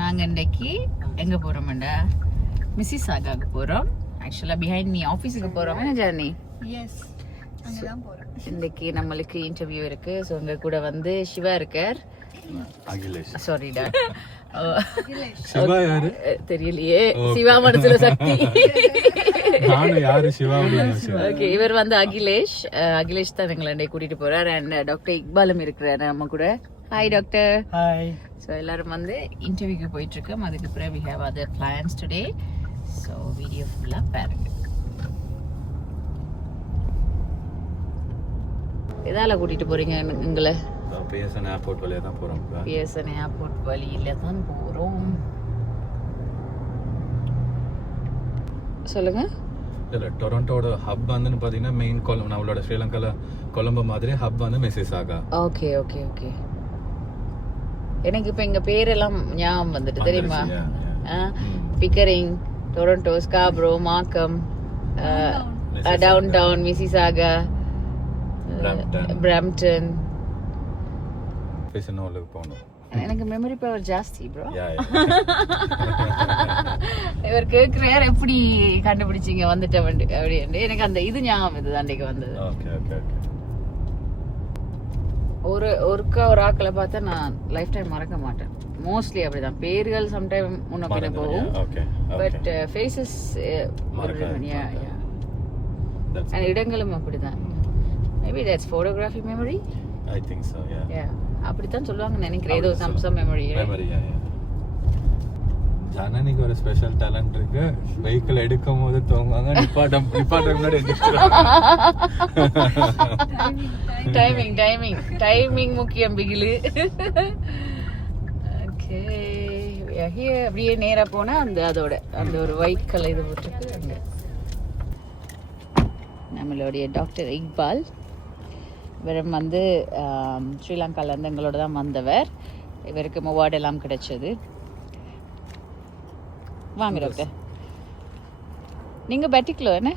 நாங்கள் இன்றைக்கு எங்கே போகிறோம்டா மிசிசாகாவுக்கு போகிறோம். ஆக்சுவலாக பிஹைண்ட் மீ ஆஃபீஸுக்கு போகிறோம். என்ன ஜர்னி? எஸ், அங்கே தான் போகிறோம். இன்றைக்கி நம்மளுக்கு இன்டர்வியூ இருக்குது. ஸோ உங்கள் கூட வந்து சிவா இருக்கார். அகிலேஷ். சாரிடா, சிவா யாரு தெரியலையே. சிவா மனசுல சக்தி. நானும் யாரு சிவா? ஓகே, இவர் வந்து அகிலேஷ். அகிலேஷ் தான் எங்களை கூட்டிட்டு போறார். அண்ட் டாக்டர் இக்பாலும் இருக்கிறார் நம்ம கூட. Hi doctor. ஹாய். ஸோ எல்லாரும் வந்து இன்டர்வியூக்கு போயிட்டு இருக்கோம். அதுக்கு பிறகு we have other plans today. So video ஃபுல்லாக பாருங்க. எதால கூட்டிட்டு போறீங்க எங்களை? பிஎஸ்என் ஏர்போர்ட் வழியா தான் போறோம். பிஎஸ்என் ஏர்போர்ட் வழியில தான் போறோம். சொல்லுங்க. இல்ல, டொரண்டோட ஹப் வந்து பாத்தீங்கன்னா மெயின் கொலம்போ, நம்மளோட ஸ்ரீலங்கால கொலம்போ மாதிரி ஹப் வந்து மிசிசாகா. Okay okay okay. எனக்கு இப்ப எங்க பேரெல்லாம் ஞாபகம் வந்துட்டு தெரியுமா? பிக்கரிங், டொரண்டோ, ஸ்காப்ரோ, மார்க்கம், டவுன் டவுன், மிசிசாகா, பிரம்ப்டன். பேசனோலுக்கு போகணும். எனக்கு மெமரி பவர் ஜாஸ்தி ப்ரோ. இவர் கேட்கிறார் எப்படி கண்டுபிடிச்சிங்க வந்துட்ட வண்டி அப்படின்னு. எனக்கு அந்த இது ஞாபகம் இது அன்றைக்கு வந்தது. ஒருக்கா ஒரு ஆக்களை பார்த்தா நான் லைஃப் டைம் மறக்க மாட்டேன். மோஸ்ட்லி அப்படிதான். பேர்கள் சம்டைம் முன்ன பின்ன போகும், பட் ஃபேஸஸ் இடங்களும் அப்படிதான். Maybe that's photography memory. I think so, yeah. அப்படித்தான் சொல்லுவாங்க நினைக்கிறேன். ஏதோ சம் மெமரி. ஜனனிக்கு ஒரு ஸ்பெஷல் டேலண்ட் இருக்கு. வெஹிக்கிள் எடுக்கும் போது தூங்குவாங்க, நிப்பாட்டம் முன்னாடி டைமிங் முக்கியம் பிகிலு. ஓகே, அப்படியே நேரா போனா அதோட அந்த ஒரு ஒயிட் கலர் இது போட்டுருக்கு அங்க. நம்மளுடைய டாக்டர் இக்பால். இவரும் வந்து ஸ்ரீலங்காலேருந்து எங்களோட தான் வந்தவர். இவருக்கு அவார்டு எல்லாம் கிடைச்சது. வாங்க டாக்டர். நீங்கள் பேட்டிக்லோ என்ன?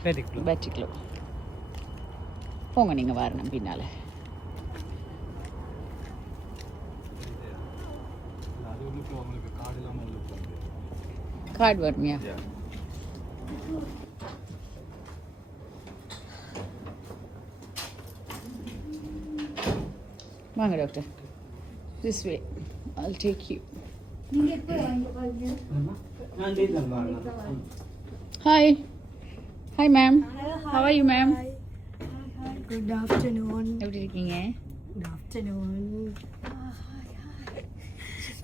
பேட்டிக்லோ போங்க, நீங்கள் வரணும் பின்னால. கார்டு வருமியா? வாங்க doctor. This way. I'll take you. Hi. Hi ma'am. How are you ma'am? Hi. Good afternoon. எப்படி இருக்கீங்க? Good afternoon.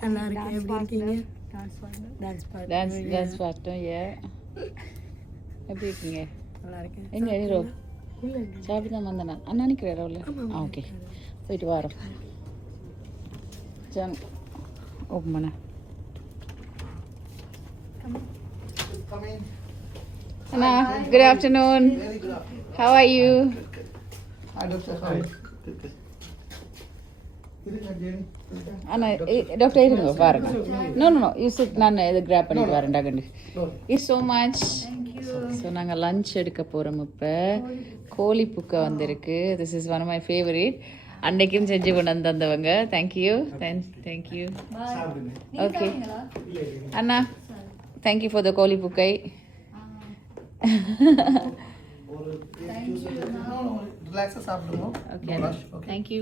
நல்லா இருக்கேன். எப்படி இருக்கீங்க? டான்ஸ் பார்த்தோம். yeah. எப்படி இருக்கீங்க? நல்லா இருக்கேன். எங்க ஹீரோ? சாப்பிட்டு தான் வந்தேன். அண்ணா நிற்கிறேன் உள்ள. ஓகே, போயிட்டு வரோம். ஜான் ஓப்பன் பண்ண. Anna, good afternoon. How are you? Hi doctor. Hi. Anna, doctor இருங்க பாருங்க. No, you sit. நான் இதை கிராப் பண்ணிட்டு வரேன் டாகண்டு. It's so much. Thank you. So நாங்க லஞ்ச் எடுக்க போறோம். இப்ப கோழி புக்கை வந்திருக்கு. This is one of my favorite. அன்னைக்கும் செஞ்சு கொண்டு வந்தவங்க. Thank you. Thank you. Okay Anna, thank you for the கோழி புக்கை. தேங்க்யூ.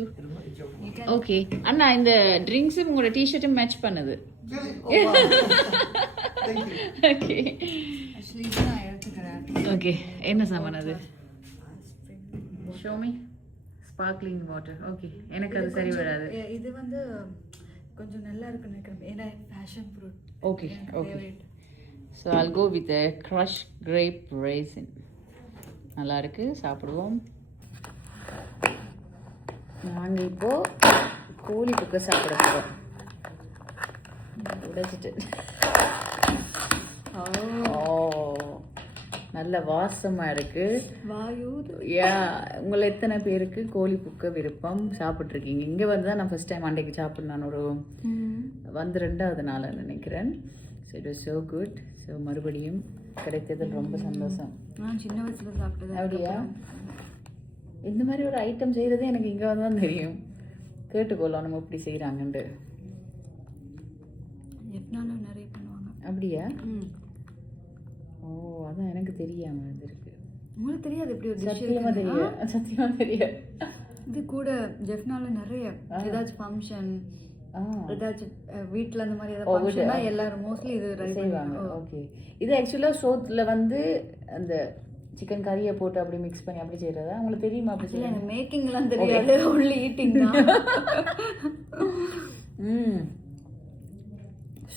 ஓகே அண்ணா, இந்த ட்ரிங்க்ஸ் உங்களோட டிஷர்ட்டும் மேட்ச் பண்ணுது. ஓகே ஓகே, என்ன சாமான் அது? Show me. Sparkling water. Okay, எனக்கு அது சரி வராது. இது வந்து கொஞ்சம் நல்லா இருக்குன்னு நினைக்கிறேன். ஏன்னா passion fruit. Okay okay. So I'll go with a crushed grape raisin. நல்லா இருக்கு, சாப்பிடுவோம். நாங்கள் இப்போது கோழி புக்கை சாப்பிட போகிறோம். உடைச்சிட்டு நல்ல வாசமாக இருக்குது. உங்களை எத்தனை பேருக்கு கோழி புக்க விருப்பம் சாப்பிட்ருக்கீங்க? இங்கே வந்து தான் நான் ஃபஸ்ட் டைம் அன்றைக்கு சாப்பிட்னான். ஒரு வந்து 2வது நாள் நினைக்கிறேன். So it was so good. So மறுபடியும் கிடைத்ததில் ரொம்ப சந்தோஷம். நான் சின்ன வயசில் சாப்பிட்டது. அப்படியா? இந்த மாதிரி ஒரு ஐட்டம் செய்கிறதே எனக்கு இங்கே வந்து தான் தெரியும். கேட்டுக்கொள்ளலாம் நம்ம இப்படி செய்கிறாங்கன்ட்டு. எப்பனாலும் அப்படியா? ஓ, அதான் எனக்கு தெரியாமல் இருந்திருக்கு. உங்களுக்கு தெரியாது எப்படி ஒரு dish சத்தியமாக இருக்குன்னு? தெரியாது, சத்தியமாக தெரியாது. இது கூட ஜெஃப்னால நிறைய ஏதாச்சும் ஃபங்க்ஷன், ஏதாச்சும் வீட்டில் அந்த மாதிரி ஏதாவது ஃபங்க்ஷன்னா எல்லாரும் மோஸ்ட்லி இது ட்ரை செய்வாங்க. பண்ணுவாங்க. ஓகே, இது ஆக்சுவலாக சோத்தில் வந்து அந்த சிக்கன் கறியை போட்டு அப்படி மிக்ஸ் பண்ணி அப்படி செய்கிறதா உங்களுக்கு தெரியுமா? அப்படி இல்லை, செய்ய எனக்கு மேக்கிங்லாம் தெரியாது, ஒன்லி ஈட்டிங் தான்.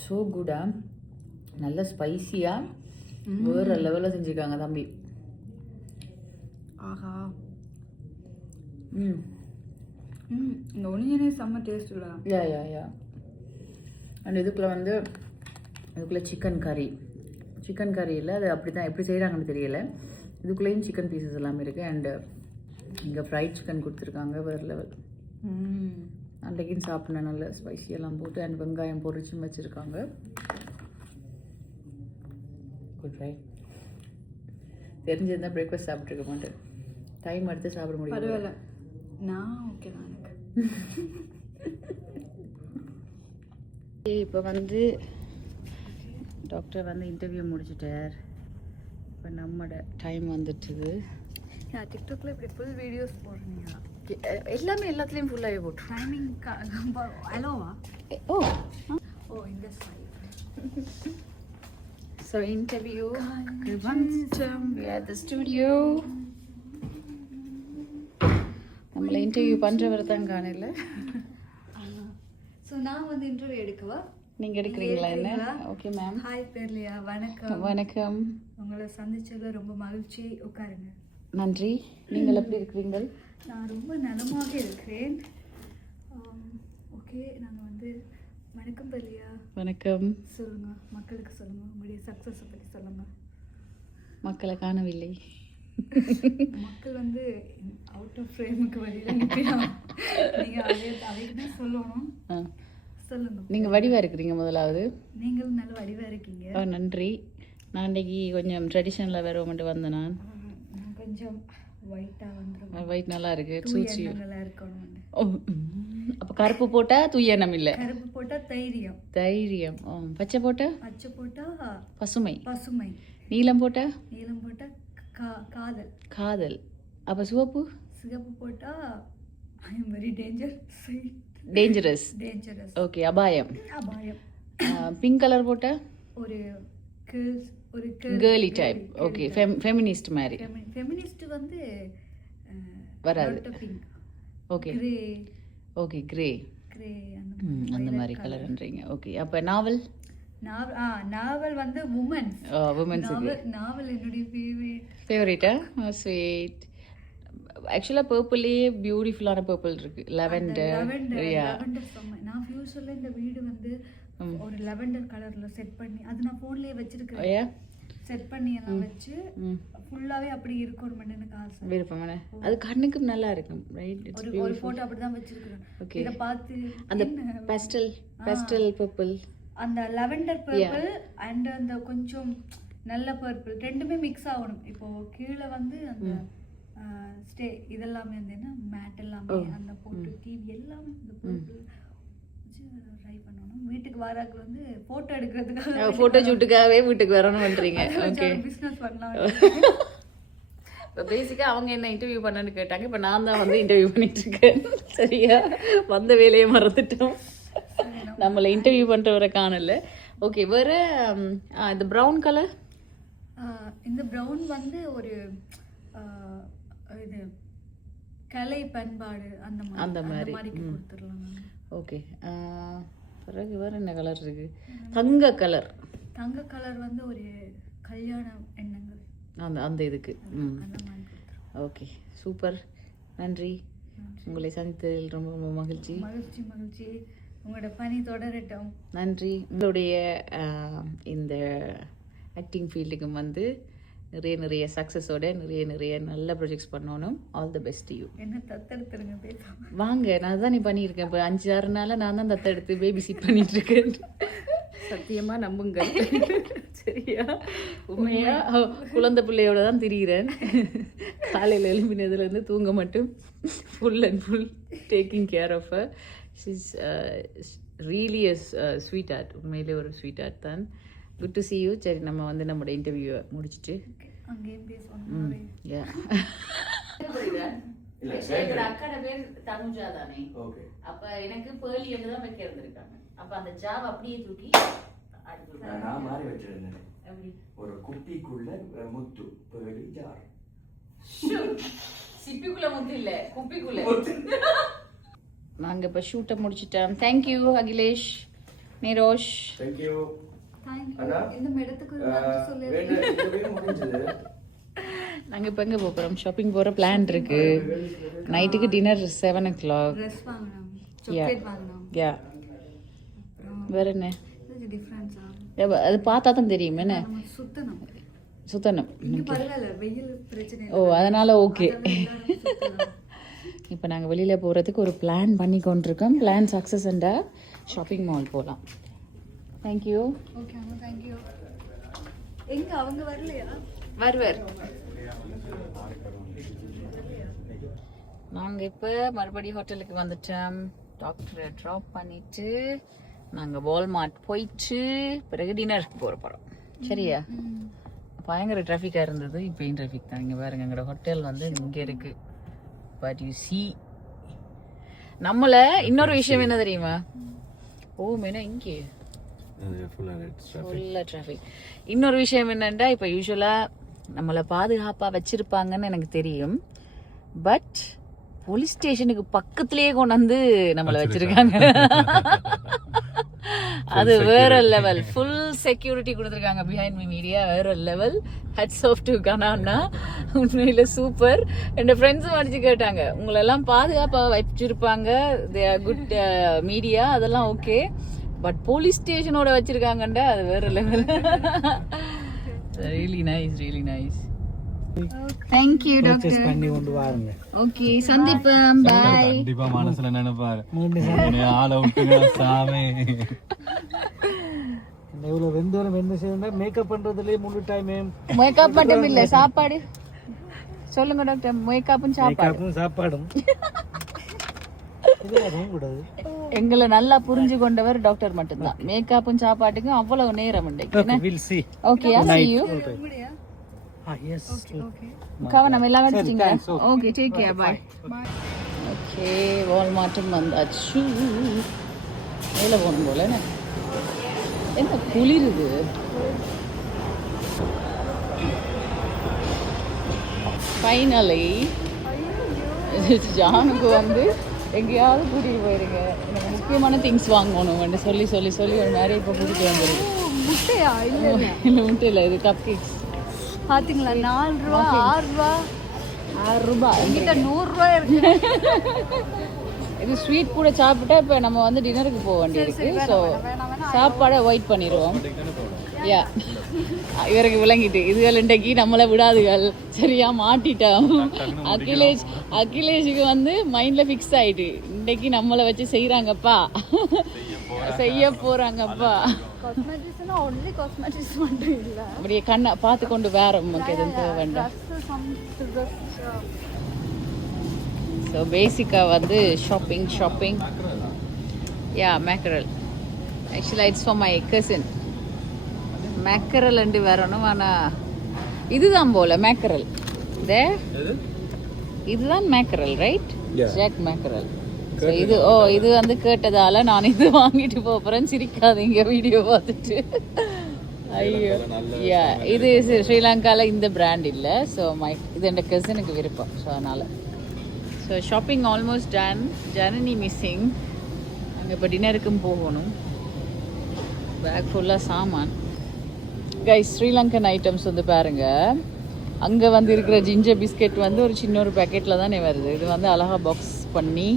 ஸோ குடா, நல்ல ஸ்பைசியாக வேறு லெவலில் செஞ்சுருக்காங்க தம்பி. ஆஹா, இந்த ஒனியனே செம்ம டேஸ்ட்டுடா. யா யா யா. அண்ட் இதுக்குள்ளே வந்து இதுக்குள்ளே சிக்கன் கறியில் அது அப்படி தான் எப்படி செய்கிறாங்கன்னு தெரியல. இதுக்குள்ளேயும் சிக்கன் பீசஸ் எல்லாமே இருக்குது. அண்டு இங்கே ஃப்ரைட் சிக்கன் கொடுத்துருக்காங்க, வேறு லெவல். அன்றைக்கும் சாப்பிட்றேன், நல்ல ஸ்பைசியெல்லாம் போட்டு அண்ட் வெங்காயம் பொரிச்சும் வச்சுருக்காங்க. Good right. தெரிஞ்சிருந்தால் பிரேக்ஃபாஸ்ட் சாப்பிட்ருக்க மாட்டேன், டைம் எடுத்து சாப்பிட முடியும். பரவாயில்ல, நான் ஓகே தான் எனக்கு. இப்போ வந்து டாக்டர் வந்து இன்டர்வியூ முடிச்சிட்டார். இப்போ நம்மளோட டைம் வந்துட்டுது. டிக்டாக்ல இப்படி ஃபுல் வீடியோஸ் போடுறீங்க? எல்லாமே எல்லாத்துலேயும் ஃபுல்லாகவே போட்டு டைமிங் அலோவா? ஓ ஓ, இந்த side. So interview the studio. நம்மளை இன்டர்வியூ பண்ணுறவர் தான் காணல. ஸோ நான் வந்து இன்டர்வியூ எடுக்கவா? நீங்கள் எடுக்கிறீங்களா? என்ன? Okay ma'am. ஹாய் பேர்லியா, வணக்கம். வணக்கம். உங்களை சந்திச்சதுல ரொம்ப மகிழ்ச்சி. உட்காருங்க. நன்றி. நீங்கள் எப்படி இருக்கிறீர்கள்? நான் ரொம்ப நலமாக இருக்கிறேன். ஓகே, நாங்கள் வந்து வணக்கம் பேர்லியா. வணக்கம். சொல்லுங்க, மக்களுக்கு சொல்லுங்க, உங்களுடைய சக்ஸஸை பற்றி சொல்லுங்க. மக்களை காணவில்லை. மக்கள் வந்து அவுட் ஆஃப் ஃப்ரேமுக்கு வழியில் நிற்கிறாங்க. நீங்கள் அதைக்கு தான் சொல்லணும். சொல்லுங்க. நீங்கள் வடிவாக இருக்கிறீங்க முதலாவது. நீங்களும் நல்ல வடிவாக இருக்கீங்க. நன்றி. நான் இன்னைக்கு கொஞ்சம் ட்ரெடிஷ்னலாக வேறு மட்டும் வந்தேன். நான் கொஞ்சம் ஒயிட்டாக வந்துடும். ஒயிட் நல்லா இருக்கு. சூச்சி நல்லா இருக்கணும். அப்போ கருப்பு போட்டால் தூய எண்ணம் இல்லை, கருப்பு போட்டால் தைரியம். தைரியம். பச்சை போட்டால் பச்சை போட்டால் பசுமை. பசுமை. நீலம் போட்டால் நீலம் போட்டால் காதல். காதல். அப்போ சிவப்பு? சிவப்பு போட்டால் I am very dangerous. Okay, அபாயம். அபாயம். பிங்க் கலர் போட்டால் ஒரு கேர்லி டைப். ஓகே, ஃபெமினிஸ்ட் மாதிரி. ஃபெமினிஸ்ட் வந்து வராது. பிங்க். ஓகே ஓகே, கிரே அந்த மாதிரி கலர்ன்றீங்க. ஓகே, அப்போ நாவல்? நாவல் வந்து உமன்ஸ். நாவல் என்னுடைய ஃபேவரேட்டா? ஸ்வீட். ஆக்சுவலாக பர்பிளே பியூட்டிஃபுல்லான பர்பிள் இருக்கு. லெவெண்டர். நான் ஃபியூச்சர்ல இந்த வீடு வந்து ஒரு லெவெண்டர் கலர்ல செட் பண்ணி, அது நான் போன்லயே வச்சிருக்கேன். செட் பண்ணி எல்லாம் வச்சு ஃபுல்லாவே அப்படி இருக்கணும் எனக்கு ஆசை, விருப்பம். அது கண்ணுக்கு நல்லா இருக்கும், ரைட்? ஒரு போட்டோ அப்படிதான் வச்சிருக்கேன். ஓகே, இத பார்த்து அந்த பேஸ்டல் பர்பிள், அந்த லெவெண்டர் பர்பிள் அண்ட் அந்த கொஞ்சம் நல்ல பர்பிள் ரெண்டுமே மிக்ஸ் ஆகணும். இப்போ கீழே வந்து அந்த ஸ்டே இதெல்லாமே வந்து என்ன மேட் எல்லாமே அந்த போட்டு டிவி எல்லாமே இந்த பர்பிள் ட்ரை பண்ணணும். வீட்டுக்கு வராக்கு வந்து போட்டோ எடுக்கிறதுக்காக, போட்டோ ஷூட்டுக்காகவே வீட்டுக்கு வரணும்ன்றீங்க. ஓகே, பிசினஸ் பண்ணலாம். இப்போ பேசிக்காக அவங்க என்ன இன்டர்வியூ பண்ணன்னு கேட்டாங்க. இப்போ நான் தான் வந்து இன்டர்வியூ பண்ணிட்டு இருக்கேன். சரியா, வந்த வேலையை மறந்துட்டோம். நம்மளை இன்டர்வியூ பண்ணுறவரை காணல. ஓகே, வேறு இந்த ப்ரௌன் கலர். இந்த ப்ரௌன் வந்து ஒரு இது கலை பண்பாடு அந்த மாதிரி கொடுத்துடலாம். ஓகே, பிறகு வேறு என்ன கலர் இருக்கு? தங்க கலர். தங்க கலர் வந்து ஒரு கல்யாண எண்ணங்கள் அந்த இதுக்கு. Okay, super. நன்றி. உங்களை சந்தித்ததில் ரொம்ப ரொம்ப மகிழ்ச்சி. மகிழ்ச்சி. உங்களோட பணி தொடரட்டும். நன்றி. உங்களுடைய இந்த ஆக்டிங் ஃபீல்டுக்கும் வந்து நிறைய சக்ஸஸோட நிறைய நல்ல ப்ராஜெக்ட்ஸ் பண்ணணும். All the best you. என்ன தத்தெடுத்துருங்க பேசாம வாங்க. நான் தான் பண்ணியிருக்கேன். இப்போ 5-6 நாளாக நான் தான் தத்தெடுத்து பேபி சிட் பண்ணிட்டு இருக்கேன். சத்தியமாக நம்புங்க. சரியா, உண்மையா குழந்தை பிள்ளையோட தான் திரிகிறேன். காலையில் எழும்பினதுலேருந்து தூங்க மட்டும் full and full taking care of she's really a sweetheart. உண்மையிலே ஒரு ஸ்வீட் ஆர்ட் தான். Good to see you. சரி நம்ம வந்து நம்மளோட இன்டர்வியூவை முடிச்சிட்டு அங்கேயும் பேசுவாங்க. யா அக்கட பேர் தனுஜா தானே. அப்ப எனக்கு பேர்லி என்று தான் வைக்க இருந்திருக்காங்க. அப்ப அந்த ஜாவ் அப்படியே தூக்கி நான் மாறி வச்சிருந்தேன். ஒரு குப்பிக்குள்ள முத்து பேர்லி ஜார். சிப்பிக்குள்ள முத்து இல்ல, குப்பிக்குள்ள. நாங்க இப்ப ஷூட்டை முடிச்சிட்டோம். தேங்க்யூ அகிலேஷ், நிரோஷ். தேங்க்யூ. இந்த இடத்துக்கு நன்றி சொல்லிருக்கேன். முடிஞ்சது. நாங்க இப்ப எங்க போறோம்? ஷாப்பிங் போற பிளான் இருக்கு. நைட்டுக்கு டின்னர் 7 o'clock. ட்ரெஸ் வாங்கணும், சாக்லேட் வாங்கணும். யா வேற என்ன? இது டிஃபரன்ஸா? அது பார்த்தா தான் தெரியும் என்ன. சுத்தணும். சுத்தணும். இங்க பரவாயில்ல, வெயில் பிரச்சனை ஓ இல்ல. அதனால ஓகே. இப்போ நாங்கள் வெளியில் போகிறதுக்கு ஒரு பிளான் பண்ணி கொண்டிருக்கோம். பிளான் சக்ஸஸ் அண்டா ஷாப்பிங் மால் போகலாம். தேங்க்யூ. ஓகே அம்மா, தேங்க் யூ. எங்க அவங்க வரலையா? வருவர். நாங்கள் இப்போ மறுபடியும் ஹோட்டலுக்கு வந்துட்டோம். டாக்டரை ட்ராப் பண்ணிட்டு நாங்கள் வால்மார்ட் போயிட்டு பிறகு டின்னருக்கு போகிறோம். சரியா? பயங்கர டிராஃபிக்காக இருந்தது. இப்போயும் டிராஃபிக் தான். இங்கே பாருங்க, எங்களோட ஹோட்டல் வந்து இங்கே இருக்கு. பட் யூ சி நம்மள இன்னொரு விஷயம் என்ன தெரியுமா? ஓ மேனா இங்கே ஃபுல்லா டிராஃபிக். இன்னொரு விஷயம் என்னன்னா, இப்போ யூஸ்வலாக நம்மளை பாதுகாப்பாக வச்சிருப்பாங்கன்னு எனக்கு தெரியும். பட் போலீஸ் ஸ்டேஷனுக்கு பக்கத்துலேயே கொண்டு வந்து நம்மளை வச்சிருக்காங்க. அது வேற லெவல். ஃபுல் செக்யூரிட்டி கொடுத்துருக்காங்க. பிஹைண்ட் மீ மீடியா வேற லெவல். ஹட்ஸ் ஆஃப் டு கனானா. உண்மையில சூப்பர். என் ஃப்ரெண்ட்ஸும் அடிச்சு கேட்டாங்க, உங்களெல்லாம் பாதுகாப்பாக வச்சிருப்பாங்க, தே ஆர் குட் மீடியா, அதெல்லாம் ஓகே. பட் போலீஸ் ஸ்டேஷனோட வச்சிருக்காங்கண்டா அது வேற level. Really nice, really nice. Thank you doctor. பண்ணி கொண்டு வாருங்க. ஓகே சந்திப்போம். பை. கண்டிப்பா மனசுல நினைப்பாரு, ஆளை விட்டுங்க சாமி. இவ்வளவு வெந்தோரம் என்ன செய்யணும்? மேக்கப் பண்றதுலயே முழு டைம். மேக்கப் மட்டும் இல்ல, சாப்பாடு சொல்லுங்க டாக்டர். மேக்கப்பும் சாப்பாடும் கூடாது. எங்களை நல்லா புரிஞ்சு கொண்டவர் டாக்டர் மட்டும்தான். மேக்கப்பும் சாப்பாட்டுக்கும் அவ்வளவு நேரம் உண்டு. Okay see you. Yes. கவனம் எல்லாம் வச்சிட்டீங்க. Okay take care. Bye. Okay வால்மார்ட்டும் வந்தாச்சு. மேலே போகணும் போல. என்ன குளிருது. ஃபைனலி ஜானுக்கு வந்து எங்கேயாவது கூட்டிகிட்டு போயிருங்க, எனக்கு முக்கியமான திங்ஸ் வாங்கணும் சொல்லி சொல்லி சொல்லி ஒரு மாதிரி இப்போ கூட்டிகிட்டு வந்துருக்கு. முட்டையா? இல்ல இல்லை முட்டை இல்லை, இது கப் கேக்ஸ். பாத்தீங்களா? 4 ரூபா, 6 ரூபா, 6 ரூபாய். என்கிட்ட 100 ரூபா இருக்கு. இது ஸ்வீட் கூட சாப்பிட்டா இப்போ நம்ம வந்து டின்னருக்கு போக வேண்டியிருக்கு. ஸோ சாப்பாடை அவாய்ட் பண்ணிடுவோம். யா இவருக்கு விளங்கிட்டு இதுகள் இன்றைக்கு நம்மளை விடாதுகள். சரியா மாட்டிட்டோம். அகிலேஷுக்கு வந்து மைண்ட்ல ஃபிக்ஸ் ஆயிட்டு, இன்றைக்கு நம்மளை வச்சு செய்யறாங்கப்பா, செய்ய போறாங்கப்பா. காஸ்மெட்டிக்ஸ்னா only காஸ்மெட்டிக்ஸ் மட்டும் இல்ல, அப்படியே கண்ணை பார்த்து கொண்டு வேற நமக்கு எதுவும் தேவை வேண்டாம். ஸோ பேசிக்காக வந்து ஷாப்பிங். Yeah mackerel. ஆக்சுவலாக it's for my cousin. Mackerel and வரணும். ஆனால் இதுதான் போல மேக்கரல். இதுதான் mackerel right? Jack mackerel. So இது வந்து கேட்டதால நான் இது வாங்கிட்டு போகிறேன். சிரிக்காதீங்க வீடியோ பார்த்துட்டு. ஐயோ யா இது ஸ்ரீலங்காவில் இந்த பிராண்ட் இல்லை. ஸோ இது என் கசினுக்கு விருப்பம். ஸோ அதனால் so shopping almost done. Janani missing. அங்கே இப்போ டின்னருக்கும் போகணும். பேக் ஃபுல்லாக சாமான். கைஸ் ஸ்ரீலங்கன் ஐட்டம்ஸ் வந்து பாருங்கள். அங்கே வந்து இருக்கிற ஜிஞ்சர் பிஸ்கெட் வந்து ஒரு சின்ன ஒரு பேக்கெட்டில் தானே வருது. இது வந்து அழகாக பாக்ஸ் பண்ணி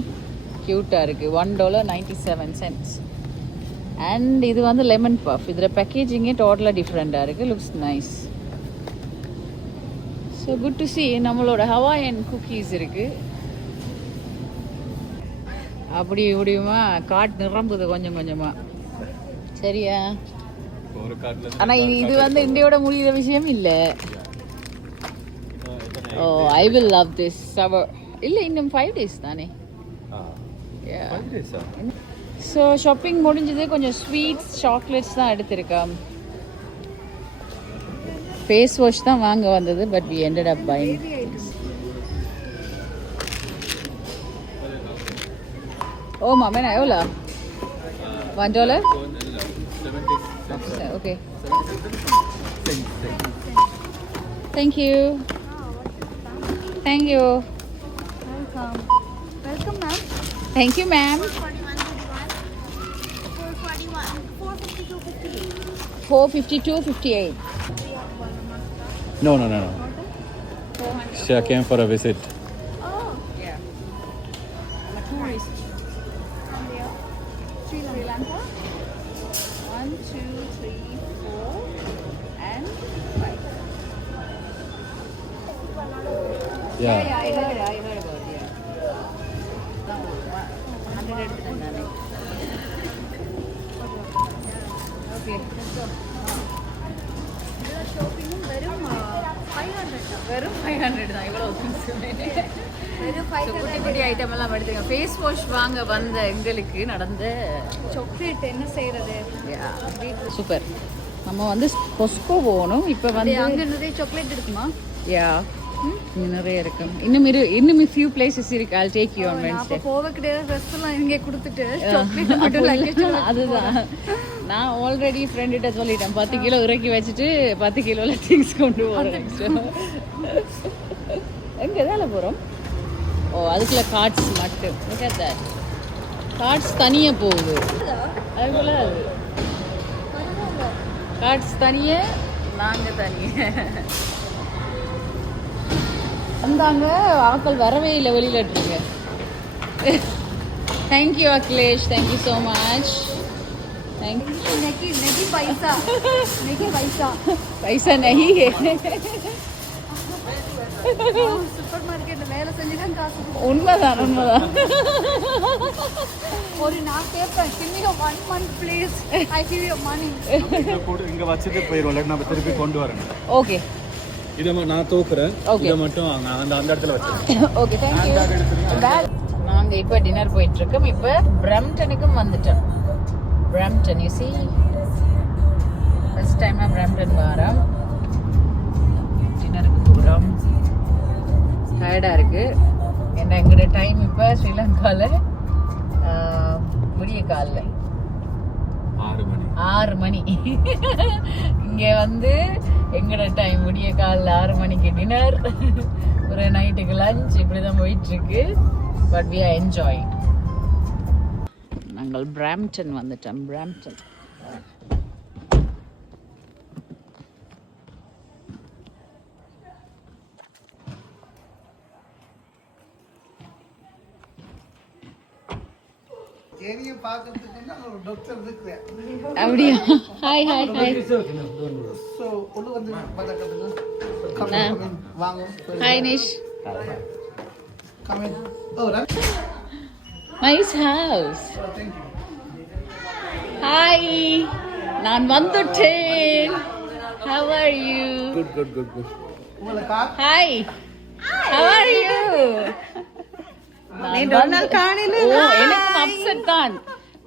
க்யூட்டாக இருக்குது. $1.97. அண்ட் இது வந்து லெமன் பஃப். இதில் பேக்கேஜிங்கே டோட்டலாக டிஃப்ரெண்ட்டாக இருக்குது. Looks nice. So good to C. நம்மளோட ஹவாயன் குக்கீஸ் இருக்குது. அப்படி இப்படியுமா காட் நிரம்புது கொஞ்சம் கொஞ்சமாக. சரியா? ஆனால் இது வந்து இந்தியோட முடிகிற விஷயம் இல்லை. ஓ ஐ வில் லவ் திஸ் சவர். இல்லை இன்னும் 5 days தானே. ஸோ ஷாப்பிங் முடிஞ்சது. கொஞ்சம் ஸ்வீட்ஸ் சாக்லேட்ஸ் தான் எடுத்திருக்கேன். ஃபேஸ் வாஷ் தான் வாங்க வந்தது, but we ended up buying. ஓ மாமேனா எவ்வளோ? $1? Okay. Thank you. Thank you. Welcome. Welcome, ma'am. Thank you, ma'am. 452.58. No. She came for a visit. Oh, Yeah. I'm a tourist. from there. Sri Lanka. 1, 2, 3, 4, and 5. Yeah. I heard about it. Yeah. 100 எடுத்துட்டேன் நானே. Okay, let's go. எல்லா ஷாப்பிங்கும் வெறும் 500 தான். வெறும் 500 தான். இவ்வளோ வெறும் குட்டி 500. குட்டி ஐட்டம் எல்லாம் எடுத்துங்க. ஃபேஸ் வாஷ் வாங்க வந்த எங்களுக்கு நடந்த சாக்லேட் என்ன செய்யறது? சூப்பர். நம்ம வந்து கொஸ்கோ போகணும். இப்போ வந்து அங்க நிறைய சாக்லேட் இருக்குமா? யா இங்க நிறைய இருக்கு. இன்னும் ஃபியூ பிளேசஸ் இருக்கு. I'll take you on அப்ப Wednesday. போவக்கிட்டே ட்ரெஸ் எல்லாம் இங்கே கொடுத்துட்டு சாக்லேட் மட்டும் லக்கேஜ் அதுதான் நான் ஆல்ரெடி ஃப்ரெண்ட்கிட்ட சொல்லிட்டேன் 10 கிலோ இறக்கி வச்சுட்டு 10 கிலோல திங்ஸ் கொண்டு போகிறேன். எங்கே எதால போகிறோம்? ஓ அதுக்குள்ள கார்ட்ஸ் மட்டும். Look at that. கார்ட்ஸ் தனியாக போகுது. அதுக்குள்ள அது கார்ட்ஸ் தனியாக நாங்கள் தனியாக வந்தாங்க. ஆட்கள் வரவே இல்லை, வெளியில் எடுத்துருங்க. Thank you Akhilesh, thank you so much. Thank you. நெகி பைசா பைசா நஹி சூப்பர் மார்க்கெட்ல வேலை செஞ்சு தான் காசு கொடுக்கும். உண்மைதான். ஒரு நான் கேட்பேன் give me your 1 month please I give you money. இங்க வச்சுட்டு போயிடுவோம், நம்ம திருப்பி கொண்டு வரணும். ஓகே இதை நான் தூக்குறேன். Okay. இதை மட்டும் அந்த இடத்துல வச்சிருக்கேன். Okay thank you. நாங்கள் இப்போ டின்னர் போயிட்டுருக்கோம். இப்போ பிரம்டனுக்கும் வந்துட்டோம். பிரம்டன் யூ see ஃபர்ஸ்ட் டைமாக பிரம்டன் வரோம். டின்னருக்கு போகிறோம். டயர்டாக இருக்குது. ஏன்னா எங்களோட டைம் இப்போ ஸ்ரீலங்காவில் விடிய காலில் 6 மணி. இங்கே வந்து எங்களோட டைம் விடிய காலில் 6 மணிக்கு டின்னர், ஒரு நைட்டுக்கு லஞ்ச், இப்படி தான் போயிட்டுருக்கு. But we are enjoy. நாங்கள் பிராம்டன் வந்துட்டோம். பிராம்டன் ஏனியும் பார்க்கறதுக்கு நான் ஒரு டாக்டர் இருக்கிறேன். அப்படியா? Hi hi hi. ஸோ ஒன்று வந்து பார்க்கறதுக்கு வாங்க. Hi Nish. Comment. O nice house. Thank you. Hi, நான் வந்துட்டேன். How are you? Good. உங்களை car Hi. How are you? எனக்கும் அப்செட் தான்.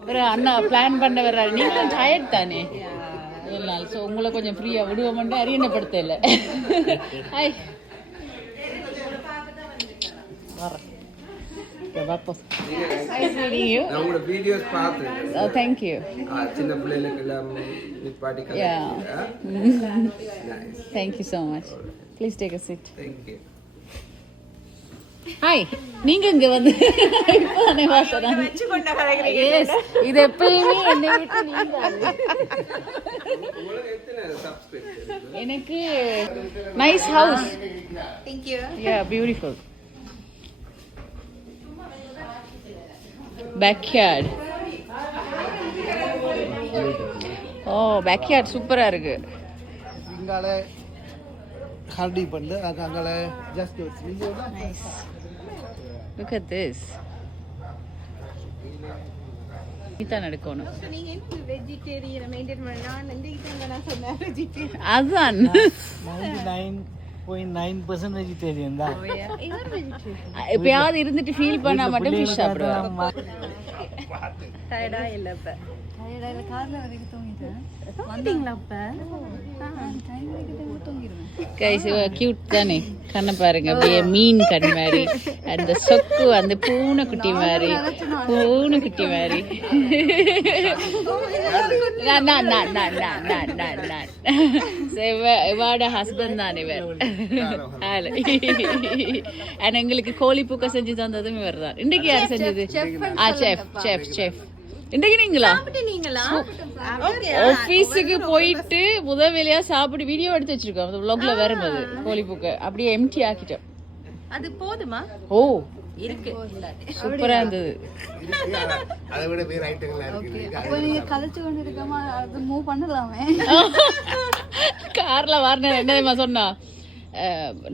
ஒரு அண்ணா பிளான் பண்ண வர்றாரு. நீங்களும் டயர்ட் தானே ஒரு நாள். ஸோ உங்களை கொஞ்சம் ஃப்ரீயாக விடுவோம்னு அறியப்படுத்த இல்லை. ஹாய் வரேன். பார்ப்போம். நான் உங்களோட வீடியோஸ் பார்த்தேன். தேங்க்யூ. சின்ன பிள்ளைகளுக்கு எல்லாம் நிப்பாட்டி thank you so much. Please take a seat. Thank you. Hi, நீங்க இங்க வந்து இப்பதானே வாசறாங்க. எஸ், இது எப்பயுமே என்னை விட்டு நீங்காது. எனக்கு nice house. Thank you. Yeah, beautiful. Backyard. Oh, backyard சூப்பரா இருக்கு. இங்கால ஹார்டி பண்ணு அங்கால ஜஸ்ட் வச்சு. நைஸ். Look at this. இதான் நடக்கணும். நீங்க என்ன வெஜிடேரியன் மெயின்டைன் பண்ணா இந்த இங்க நான் சொன்னேன் வெஜிடேரியன். அதான் 99.9% வெஜிடேரியன் தான். இவர் வெஜிடேரியன். எப்பயாவது இருந்துட்டு ஃபீல் பண்ணா மட்டும் ஃபிஷ் சாப்பிடுவாங்க. டயர்டா இல்ல இப்ப. டயர்டா இல்ல, கார்ல வரைக்கும் தூங்கிட்டேன். வந்தீங்களா அப்ப? கைஸ் கியூட் தானே, கண்ணை பாருங்க அப்படியே மீன் கண் மாதிரி, அந்த சொக்கு அந்த பூனைக்குட்டி மாதிரி, பூனைக்குட்டி மாதிரி. இவாட ஹஸ்பண்ட் தான் இவர். எங்களுக்கு கோழி பூக்க செஞ்சு தந்ததும் இவர் தான். இன்றைக்கு யார் செஞ்சது? செஃப். இன்றைக்கு நீங்களா ஆபீஸுக்கு போயிட்டு முதல் வேலையா சாப்பிட்டு வீடியோ எடுத்து வச்சிருக்கோம். அந்த vlogல வரும்போது கோழி பூக்க அப்படியே எம்டி ஆக்கிட்டோம். அது போதுமா? ஓ இருக்கு, சூப்பரா இருந்தது. அதை விட வேற ஐட்டங்களா இருக்கு. அப்போ நீங்க கலச்சு கொண்டு இருக்காம அது மூவ் பண்ணலாமே. கார்ல வரணும் என்ன தெரியுமா சொன்னா,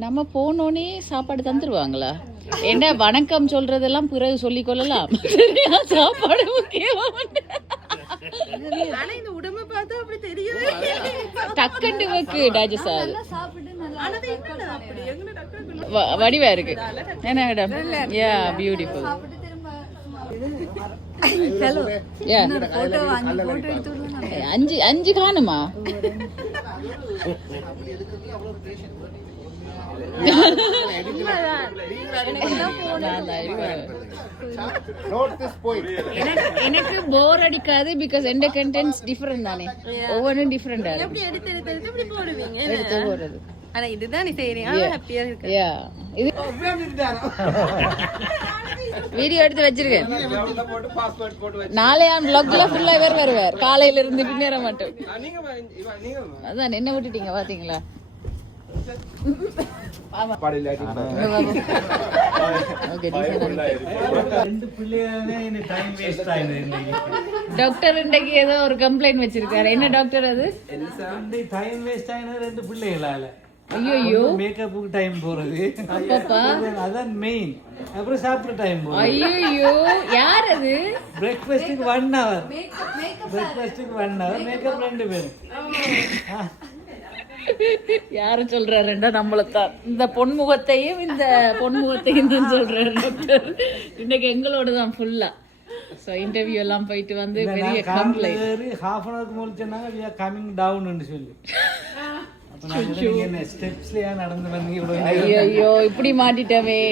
நம்ம போனோடனே சாப்பாடு தந்துருவாங்களா, என்ன வணக்கம் சொல்றதெல்லாம் பிறகு சொல்லிக் கொள்ளலாம், சாப்பாடு முக்கியம். ஆனா இந்த உடம்பு பார்த்தா அப்படி தெரியவே டக்குன்னு வைக்கு டைஜஸ்ட் ஆகுது. சாப்பிட்டு நல்லா அப்படி எங்க டாக்டர் வடிவா இருக்கு என்ன மேடம்? யா பியூட்டிஃபுல். சாப்பிட்டு திரும்ப ஹலோ யா போட்டோ எடுத்து விடுங்க. அஞ்சு காணுமா? எனக்கு போர் அடிக்காது, பிகாஸ் எந்த கண்டென்ட்ஸ் டிஃபரெண்ட் தானே, ஒவ்வொன்றும் டிஃபரெண்டா இருக்கு. எடுத்து இப்படி போடுவீங்க. எடுத்து போறது. ஆனா இதுதான் நீ செய்றீங்க, ஹாப்பியா இருக்கு. யா இது வீடியோ எடுத்து வச்சிருக்கேன். போட்டு பாஸ்வேர்ட் போட்டு வச்சு நாளையான் vlogல ஃபுல்லா வருவார், காலையில இருந்து பின்னேற மட்டும். நீங்க அதான் என்ன விட்டுட்டீங்க பாத்தீங்களா? டாக்டர் இன்றைக்கு ஏதோ ஒரு கம்ப்ளைண்ட் வச்சிருக்காரு. என்ன டாக்டர் அது? டைம் வேஸ்ட் ஆயின 2 பிள்ளைகளால. ஐயோ மேக்கப்புக்கு டைம் போறது அப்பப்பா, அதான் மெயின். அப்புறம் சாப்பிட டைம் போறது. ஐயோ யார் அது? பிரேக்ஃபாஸ்ட்டுக்கு 1 hour, பிரேக்ஃபாஸ்ட்டுக்கு 1 hour, மேக்கப் 2 பேரும். யாரு சொல்றாருண்டா நம்மளத்தான், இந்த பொன்முகத்தையும் தான் சொல்றாரு டாக்டர். இன்னைக்கு எங்களோட தான் ஃபுல்லா. ஸோ இன்டர்வியூ எல்லாம் போயிட்டு வந்து பெரிய கம்ப்ளைண்ட். half an hour முன்னாடி சொன்னாங்க we are coming down ன்னு சொல்லி. அப்ப நான் என்ன ஸ்டெப்ஸ்லயா நடந்து வந்தீங்க? ஐயோ இப்படி மாட்டிட்டவே,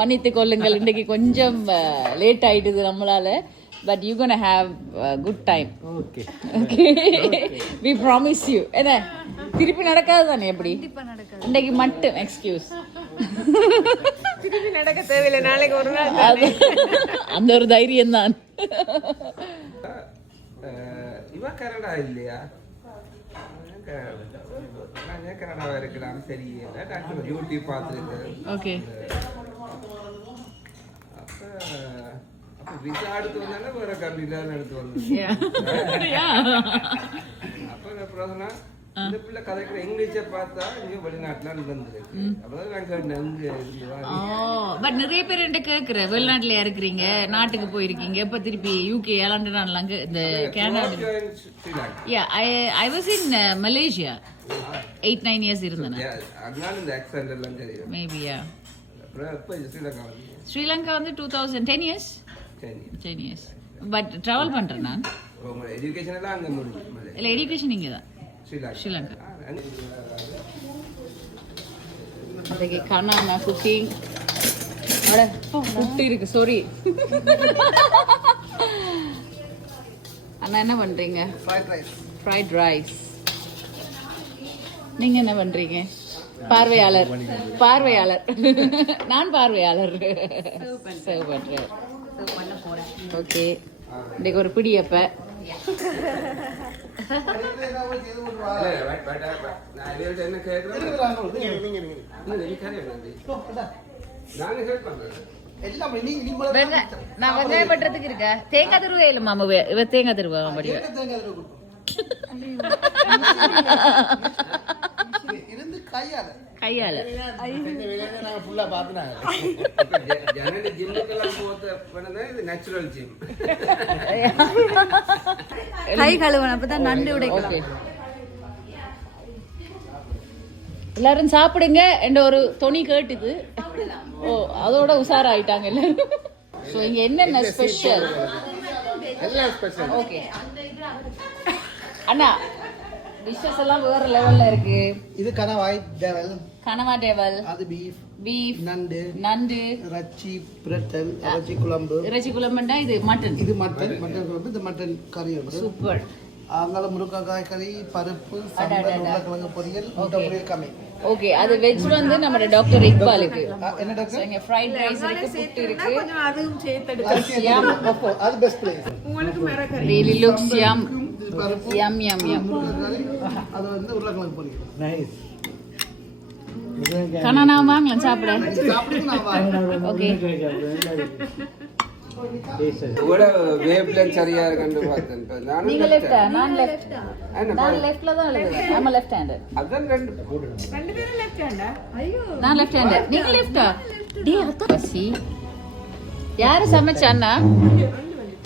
மன்னித்து கொள்ளுங்கள். இன்னைக்கு கொஞ்சம் லேட் ஆயிடுது நம்மளால. But you gonna have a good time. Okay. We promise you. என்ன திருப்பி நடக்காது தானே? எப்படி இன்னைக்கு மட்டும் எக்ஸ்கியூஸ். திருப்பி நடக்க தேவையில்லை, நாளைக்கு ஒரு நாள். அந்த ஒரு தைரியம் தான். இவ கனடா இல்லையா? கனடாவா இருக்கலாம். சரி டாக்டர் டியூட்டி பார்த்துருக்கேன். ஓகே அப்ப விசா எடுத்து வந்தானே வேற கண்ட்ரில எடுத்து வந்தேன். அப்ப அப்புறம் சொன்னா இந்த பிள்ளை கதைக்கிற இங்கிலீஷை பார்த்தா இங்க வெளிநாட்டுல இருந்துருக்கு. அப்பதான் நான் கேட்டேன். பட் நிறைய பேர் என்கிட்ட கேட்குற, வெளிநாட்டுல இருக்கிறீங்க, நாட்டுக்கு போயிருக்கீங்க, எப்ப திருப்பி யூகே லண்டன் அங்க இந்த Canada? Yeah I was in Malaysia 8-9 years இருந்தேன். அதனால இந்த ஆக்சென்ட் எல்லாம் தெரியும். Maybe yeah. அப்புறம் எப்ப ஸ்ரீலங்கா வந்து? ஸ்ரீலங்கா வந்து 2010 years. 10 years. பட் டிராவல் பண்றேன் நான். எஜுகேஷன் எல்லாம் அங்க முடிஞ்சு. இல்ல எஜுகேஷன் இங்க தான், ஸ்ரீலங்கா. இன்னைக்கு கண்ணா குக்கிங் புட்டு இருக்கு. சாரி அண்ணா, என்ன பண்றீங்க? Fried rice. நீங்க என்ன பண்றீங்க? பார்வையாளர். நான் பார்வையாளர். சர்வ் பண்றேன். ஓகே, இன்னைக்கு ஒரு பிடி அப்ப என்ன கேட்கறேன். நான் வெங்காயம் பண்றதுக்கு இருக்க தேங்காய் தருவே இல்லை மாமா. இவ தேங்காய் தருவா படிவ கையால. கை கழுவணும், அப்பதான் நண்டு உடைக்கலாம். எல்லாரும் சாப்பிடுங்க என்ற ஒரு தொனி கேட்டுது. ஓ அதோட உஷாராயிட்டாங்க எல்லாரும். ஸோ இங்க என்னென்ன ஸ்பெஷல்? ஓகே அண்ணா டிஷ்ஷஸ் எல்லாம் வேற லெவல்ல இருக்கு. இது கனவாய் டெவல், கனவா டேவல், அது பீஃப், பீஃப், நண்டு, நண்டு, இறைச்சி பிரட்டல், இறைச்சி குழம்பு, இறைச்சி குழம்புண்டா இது மட்டன். இது மட்டன் குழம்பு, இது மட்டன் கறி வந்து சூப்பர். அங்கால முருங்கைக்காய் கறி, பருப்பு, சாம்பார், உருளைக்கிழங்கு பொரியல், முட்டை பொரியல் கம்மி. ஓகே, அது வெஜ் வந்து நம்ம டாக்டர் இக்பாலுக்கு. என்ன டாக்டர்? இங்க ஃப்ரைட் ரைஸ் இருக்கு, புட்டு இருக்கு. கொஞ்சம் அதுவும் சேர்த்து எடுத்து Yum. அது பெஸ்ட் பிளேஸ். உங்களுக்கு மிரக்கறி Really looks yum. பருப்பு, Yum yum yum. முருங்கைக்காய், அது வந்து உருளைக்கிழங்கு பொரியல். நைஸ். கண்ணா நான் வாங்கலாம் சாப்பிட. சாப்பிட்டு நான் வரேன். ஓகே. கூட வேவ்லென்த் சரியா இருக்குன்னு பார்த்தேன். இப்ப நானும் நீங்க left லெஃப்டா? hand. நான் லெஃப்ட். என்ன நான் லெஃப்ட்ல தான் எழுதுறேன். I'm a left hander. அதான் ரெண்டு ரெண்டு பேரும் லெஃப்ட் ஹேண்டா? நான் லெஃப்ட் ஹேண்டர். நீங்க லெஃப்டா? டேய் அத்தா பசி. யாரு சமைச்சா அண்ணா?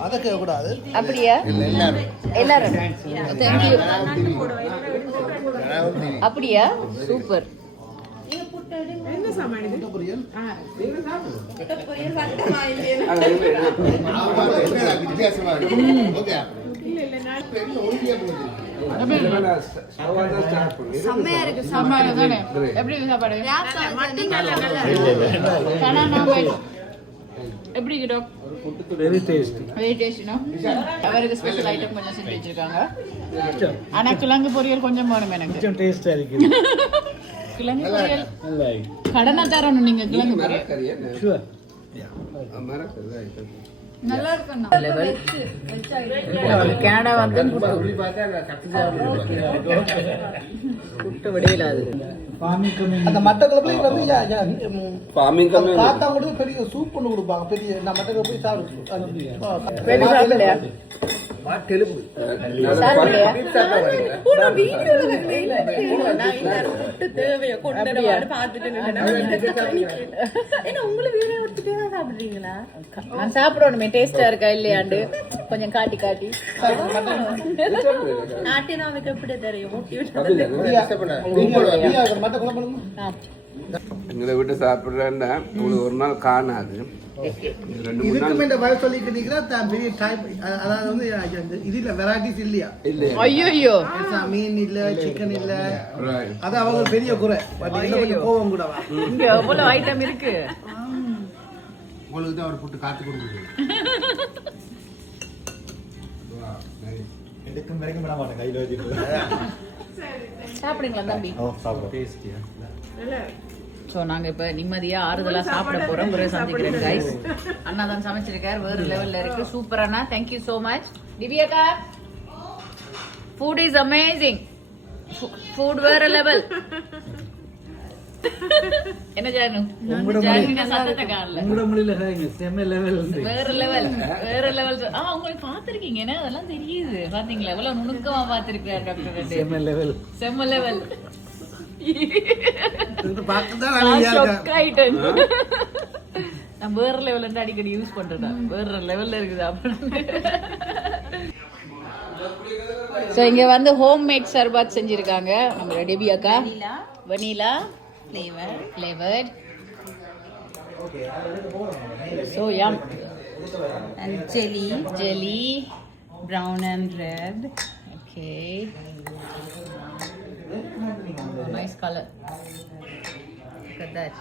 அதை கேட்கக்கூடாது. அப்படியா? எல்லாரும். Thank you. அப்படியா? சூப்பர். என்ன சாமான் இது? முட்டை பொரியல். செம்மையா இருக்கு. சாப்பாடு தானே? எப்படி இருக்கு சாப்பாடு? கண்ணா நான் போய் எப்படி இருக்கு டாக்? Very tasty. வெரி டேஸ்டினா? அவருக்கு ஸ்பெஷல் ஐட்டம் கொஞ்சம் செஞ்சு வச்சிருக்காங்க. ஆனா கிழங்கு பொரியல் கொஞ்சம் வேணும் எனக்கு. கொஞ்சம் டேஸ்டா இருக்கு. கிழங்கு பொரியல் நல்லா கடனா தரணும் நீங்க கிழங்கு பொரியல். கறியா ஷூர். நல்லா இருக்குண்ணா. கனடா வந்து புட்டு விடையிலாது. ஃபார்மிங் அந்த மட்டை குழம்புல வந்து ஃபார்மிங் தாத்தா கூட பெரிய சூப் ஒன்று கொடுப்பாங்க. பெரிய நான் மட்டை போய் சாப்பிடுவேன். சாப்பிடலையா? ஒரு வீடியோல வந்து நான் இந்த புட்டு தேவையை கொண்டு வந்து பார்த்துட்டு நின்னேன். ஏன்னா உங்களுக்கு வீடியோ எடுத்துட்டே தான் சாப்பிடுறீங்களா? நான் சாப்பிடணுமே டேஸ்டா இருக்கா இல்லையாண்டு கொஞ்சம் காட்டி காட்டி. நாட்டினாவுக்கு எப்படி தெரியும்? மட்டை குழம்பு எங்களை விட்டு சாப்பிட்றேன்னா உங்களுக்கு ஒரு நாள் காணாது. ரெண்டு மூணு நாள் இதுக்குமே இந்த வயசு சொல்லிட்டு நிக்கிறா பெரிய டைப். அதாவது வந்து இது இல்ல வெரைட்டிஸ் இல்லையா? இல்லையா? ஐயோ மீன் இல்ல, சிக்கன் இல்ல. அது அவங்க பெரிய குறை. பட் இதுல கொஞ்சம் கோவம் கூட வா. இங்க எவ்வளவு ஐட்டம் இருக்கு. உங்களுக்கு தான் ஒரு புட்டு காத்து கொடுக்குது. எடுக்கும் வரைக்கும் விட மாட்டேன் கையில வச்சுட்டு. சாப்பிடுங்களா தம்பி? டேஸ்டியா. ஸோ நாங்கள் இப்போ நிம்மதியாக ஆறுதலாக சாப்பிட போகிறோம். பிறகு சந்திக்கிறேன் கைஸ். அண்ணா தான் சமைச்சிருக்காரு, வேறு லெவலில் இருக்குது. சூப்பர் அண்ணா, தேங்க்யூ ஸோ மச். திவ்யாக்கா, ஃபுட் இஸ் அமேசிங். ஃபுட் வேறு லெவல். என்ன ஜானு? ஜானுங்க சத்தத்தை காணல. உங்களோட மொழியில செம்ம லெவல் வந்து வேற லெவல், வேற லெவல். உங்களுக்கு பார்த்துருக்கீங்க, ஏன்னா அதெல்லாம் தெரியுது. பார்த்தீங்களா எவ்வளோ நுணுக்கமா பார்த்துருக்காரு டாக்டர். செம்ம லெவல், செம்ம லெவல். நான் வேற லெவல் அடிக்கடி யூஸ் பண்றேன். வேற லெவல்ல இருக்குது அப்படின்னு. ஸோ இங்க வந்து ஹோம் மேட் சர்பாத் செஞ்சிருக்காங்க நம்ம டெபி அக்கா. Vanilla flavored. So yum. And jelly, brown and red. Okay. Oh, nice color. Look at that.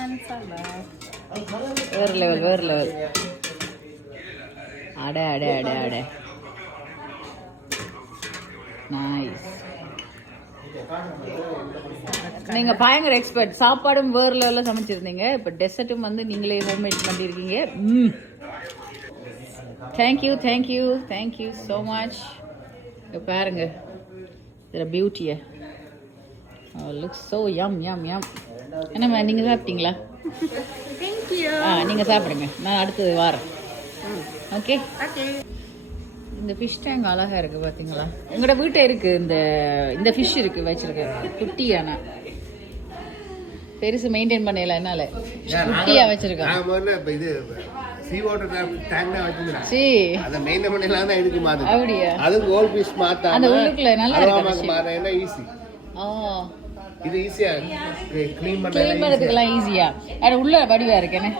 And salad. Very level. Ada. Nice. நீங்க பயங்கர எக்ஸ்பர்ட். சாப்பாடும் வேறு லெவலில் சமைச்சிருந்தீங்க. இப்போ டெசர்ட்டும் வந்து நீங்களே ஹோம்மேட் பண்ணியிருக்கீங்க. Thank you so much. பாருங்க இதில் பியூட்டியை. லுக்ஸ் ஸோ யம். என்னம்மா நீங்கள் சாப்பிட்டீங்களா? நீங்கள் சாப்பிடுங்க, நான் அடுத்தது வாரேன். ஓகே. இந்த ஃபிஷ் டேங்க் அழகா இருக்கு பாத்தீங்களா? எங்களோட வீட்டை இருக்கு இந்த ஃபிஷ் இருக்கு வச்சிருக்கேன். குட்டியான பெருசு மெயின்டைன் பண்ணல, என்னால குட்டியா வச்சிருக்கேன். அப்படியா? அந்த உள்ளுக்குள்ள நல்லா இருக்கு. இது ஈஸியா க்ளீன் பண்றதுக்கெல்லாம் ஈஸியா. அது உள்ள வடிவா இருக்கேனே.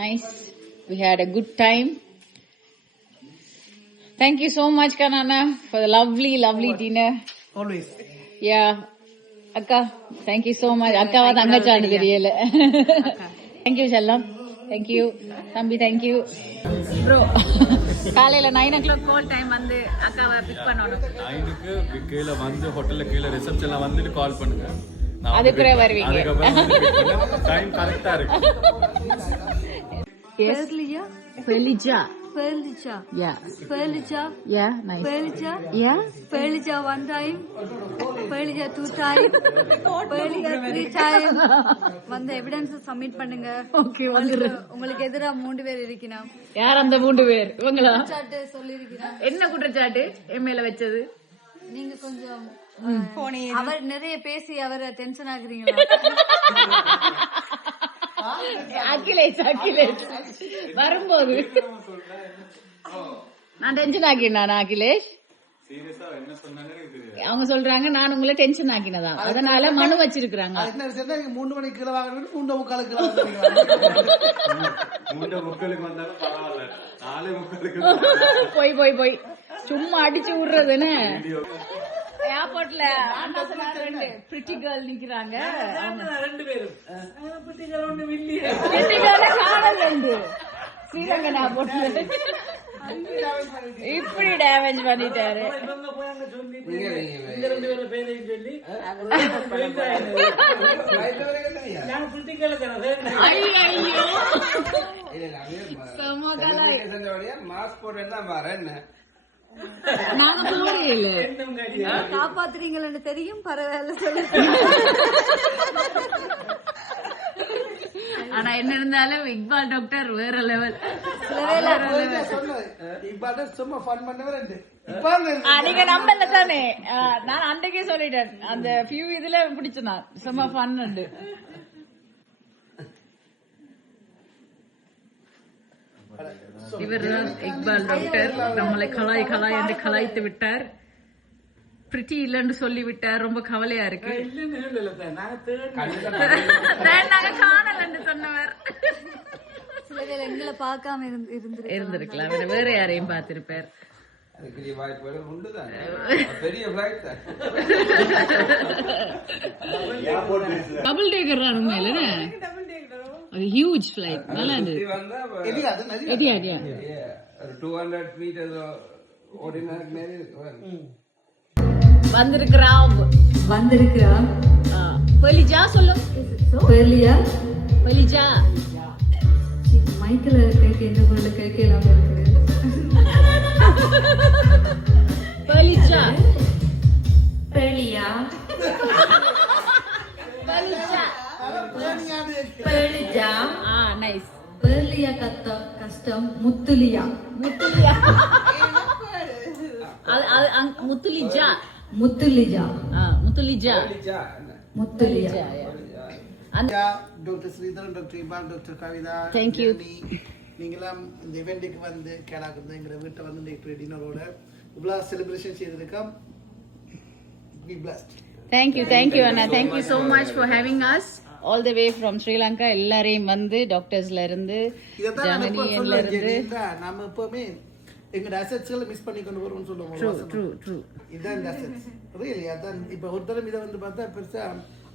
Nice. We had a good time. Thank you so much, Kanana, for the lovely dinner. Always. Yeah. Akka, thank you so much. Akka va thangachanu theriyala. Thank you, Shallam. Thank you. Thambi, thank you. Bro, காலையில 9 o'clock call time வந்து அக்காவை big பண்ணணும். 9க்கு கீழ வந்து ஹோட்டல்ல கீழ ரிசப்ஷன்ல வந்துட்டு கால் பண்ணுங்க. அதுக்குற வருவீங்க. டைம் கரெக்ட்டா இருக்கு. Yes. Felicia. Yeah. Yeah, nice. Yeah. Felicia 1 time, Felicia 2 time, Felicia 3 time. வந்து எவிடன்ஸ் சப்மிட் பண்ணுங்க. Okay, வந்துறேன். உங்களுக்கு எதிரா 3 பேர் இருக்கணும். யார் அந்த 3 பேர்? இவங்களா? சாட் சொல்லி இருக்கணும். என்ன குற்றச்சாட்டு எம்எல்ஏ வச்சது? நீங்க கொஞ்சம் அவர் நிறைய பேசி அவரை டென்ஷன் ஆகுறீங்களா? அகிலேஷ் வரும்போது நான் டென்ஷன் ஆக்கினா அகிலேஷ் அவங்க சொல்றாங்க நான் உங்களை டென்ஷன் ஆக்கினதா அதனால மனு வச்சிருக்காங்க. 3 மணிக்கு கீழே வாங்க 3:45 போய் சும்மா அடிச்சு விடுறதுன்னு ஏர்போர்ட்ல அண்ணா சொன்னாரு 2 பிரிட்டி கேர்ள் நிக்கிறாங்க. 2 பேரும் பிரிட்டி கேர்ள் ஒண்ணு இல்லையே. பிரிட்டி கேர்ள் காணல 2 ஸ்ரீரங்கன் ஏர்போர்ட்ல இப்படி டேமேஜ் பண்ணிட்டாரு. இவங்க போய் அங்க சொல்லி இந்த 2 பேரும் பேரையும் சொல்லி நான் பிரிட்டி கேர்ள் தரேன். ஐயோ சமகலா மாஸ்க் போட்டு தான் வரேன். நாங்க போறீங்க காப்பாத்துறீங்கன்னு தெரியும் பரவாயில்ல சொல்லுங்க. ஆனா என்ன இருந்தாலும் இக்பால் டாக்டர் வேற லெவல். சும்மா ஃபன் பண்ணவர் நீங்க நம்பல தானே? நான் அன்றைக்கே சொல்லிட்டேன் அந்த ஃபியூ இதுல பிடிச்சனா சும்மா ஃபன் உண்டு. இவர்தான் இக்பால் டாக்டர். நம்மளை கலாய் என்று கலாய்த்து விட்டார். பிரிட்டி இல்லன்னு சொல்லி விட்டார். ரொம்ப கவலையா இருக்கு. நாங்க காணலன்னு சொன்னவர் சில பேர் எங்களை பார்க்காம இருந்திருக்கலாம். வேற யாரையும் பார்த்திருப்பார். அதுக்கு வாய்ப்புகள் உண்டுதான். பெரிய ஃபிளைட் தான். டபுள் டேக்கர் தான் உண்மையில. அது ஹியூஜ் ஃளைட். நல்லா இருந்தது. எடியா 200 மீட்டர் ஓடினார் மேலே வந்திருக்கிறா. பெலிஜா சொல்லும். பெலிஜா மைக்கில் கேட்க எந்த பொருள் கேட்கலாம் இருக்கு. பெலிஜா Pelia. Pelia. நைஸ். பெர்லியா கஷ்டம். முத்துலியா முத்துலிஜா டாக்டர் ஸ்ரீதரன், டாக்டர் இபான், டாக்டர் கவிதா, Thank you. நீங்களாம் இந்த இவெண்ட்டுக்கு வந்து கேடாக்குறது எங்களை வீட்டை வந்து இந்த டின்னரோட இவ்வளோ celebration செய்திருக்கோம். Be blessed. Thank you Anna. Thank you so much for having us all the way from Sri Lanka. எல்லாரையும் வந்து டாக்டர்ஸ்ல இருந்து ஜெர்மனில இருந்து நாம எப்பவுமே எங்களோட அசெட்ஸ்களை மிஸ் பண்ணி கொண்டு வருவோம்னு சொல்லுவோம். ட்ரூ இதான் இந்த அசெட்ஸ் ரியலி. அதான் இப்போ ஒரு தரம் இதை வந்து பார்த்தா பெருசா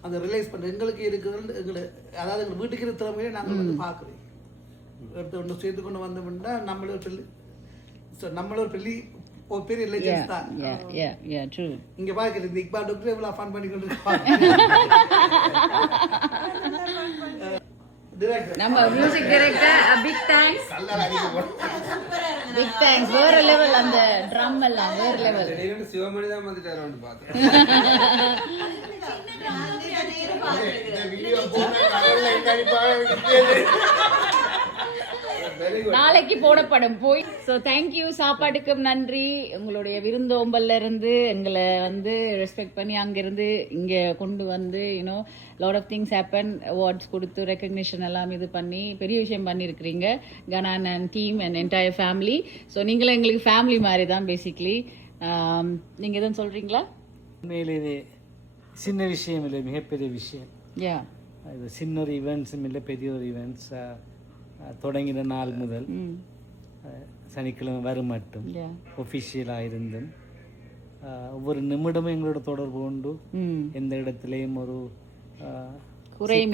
அந்த ரியலைஸ் பண்ணுறோம். எங்களுக்கு இருக்கிறது அதாவது எங்கள் வீட்டுக்கு இருக்கிற திறமையை நாங்கள் வந்து பார்க்குறோம். ஒன்று சேர்த்து கொண்டு வந்தோம்னா நம்மள ஒரு பெரிய லெஜெண்ட்ஸ் தான். இங்க பாக்குறது இந்த இக்பால் டாக்டர் எவ்வளவு ஃபன் பண்ணி கொண்டு இருக்காங்க. நம்ம மியூசிக் டைரக்டர் பிக் தேங்க்ஸ். வேற லெவல். அந்த ட்ரம் எல்லாம் வேற லெவல். சிவமணி தான் வந்துட்டாரு பார்த்தேன். நாளைக்கு போடப்படும் போய். So thank you. சாப்பாட்டுக்கு நன்றி. உங்களுடைய விருந்தோம்பல்ல இருந்து எங்களை வந்து ரெஸ்பெக்ட் பண்ணி அங்கிருந்து இங்க கொண்டு வந்து you know lot of things happen. Awards கொடுத்து ரெக்கக்னிஷன் எல்லாம் இது பண்ணி பெரிய விஷயம் பண்ணியிருக்கிறீங்க. கனான் and team and entire family. So நீங்களும் எங்களுக்கு ஃபேமிலி மாதிரி தான் பேசிக்லி. நீங்க எதுவும் சொல்றீங்களா? உண்மையிலே இது சின்ன விஷயம் இல்லை, மிகப்பெரிய விஷயம். இது சின்ன ஒரு ஈவெண்ட்ஸும் இல்லை, பெரிய ஒரு ஈவெண்ட்ஸ். தொடங்கின நாள் முதல் சனிக்கிழமை வரும் மட்டும் Yeah. ஒஃபிஷியலாக இருந்தும் ஒவ்வொரு நிமிடமும் எங்களோட தொடர்பு கொண்டு எந்த இடத்துலையும் ஒரு குறையும்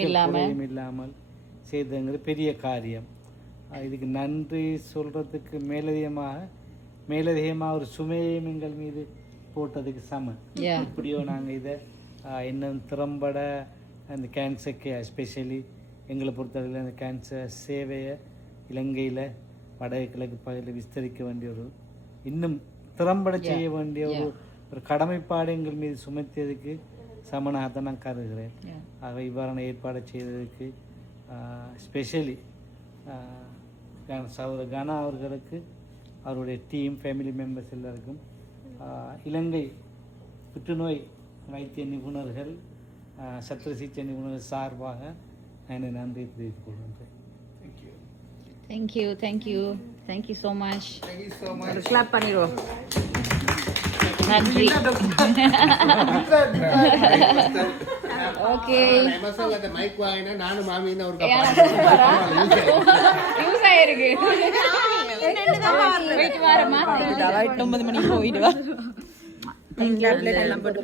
இல்லாமல் செய்தங்கிற பெரிய காரியம். இதுக்கு நன்றி சொல்கிறதுக்கு மேலதிகமாக ஒரு சுமையையும் எங்கள் மீது போட்டதுக்கு சமம். இப்படியோ நாங்கள் இதை இன்னும் திறம்பட அந்த கேன்சருக்கு எஸ்பெஷலி எங்களை பொறுத்தவரையில் அந்த கேன்சர் சேவையை இலங்கையில் வடகிழக்கு பகுதியில் விஸ்தரிக்க வேண்டிய இன்னும் திறம்பட செய்ய வேண்டிய ஒரு கடமைப்பாடு எங்கள் மீது சுமத்தியதுக்கு சமனாகத்தான் நான் கருதுகிறேன். ஆக இவ்வாறான ஏற்பாடு செய்ததுக்கு ஸ்பெஷலி சகோதரர் கனா அவர்களுக்கு, அவருடைய டீம், ஃபேமிலி மெம்பர்ஸ் எல்லாருக்கும், இலங்கை புற்றுநோய் வைத்திய நிபுணர்கள், சத்திர சிகிச்சை நிபுணர்கள் சார்பாக நான் நன்றி தெரிவித்துக் கொள்கின்றேன். Thank you so much. ஒரு clap பண்ணிடுவோம். நன்றி. ஓகே மைக் வாங்கினா நானும் மாமியும் ஒரு யூஸ் ஆயிருக்கு. போயிட்டு வரமா? 9 மணிக்கு போயிடுவா. எல்லாம் போட்டு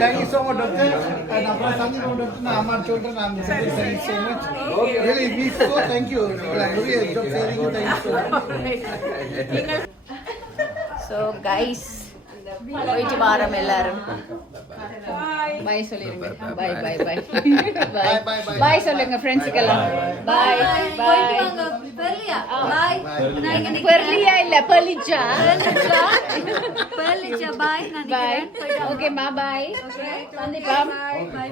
Thank you so much, doctor. And after something about doctor, I'm not children. I'm thank you so much. Really, we so thank you. Like really, job sharing. Thank you so much. So guys, போயிட்டு வாரம் எல்லாரும். By சொல்லிருங்க. By by சொல்லுங்க ஃப்ரெண்ட்ஸ்க்கு எல்லாம். By போயிட்டு வாங்க. பெர்லியா பாய். நான் இங்க பெர்லியா இல்ல பெர்லிச்சா. பெர்லிச்சா பாய். நான் பை. ஓகே மா பை. ஓகே சந்திப்பா. பை.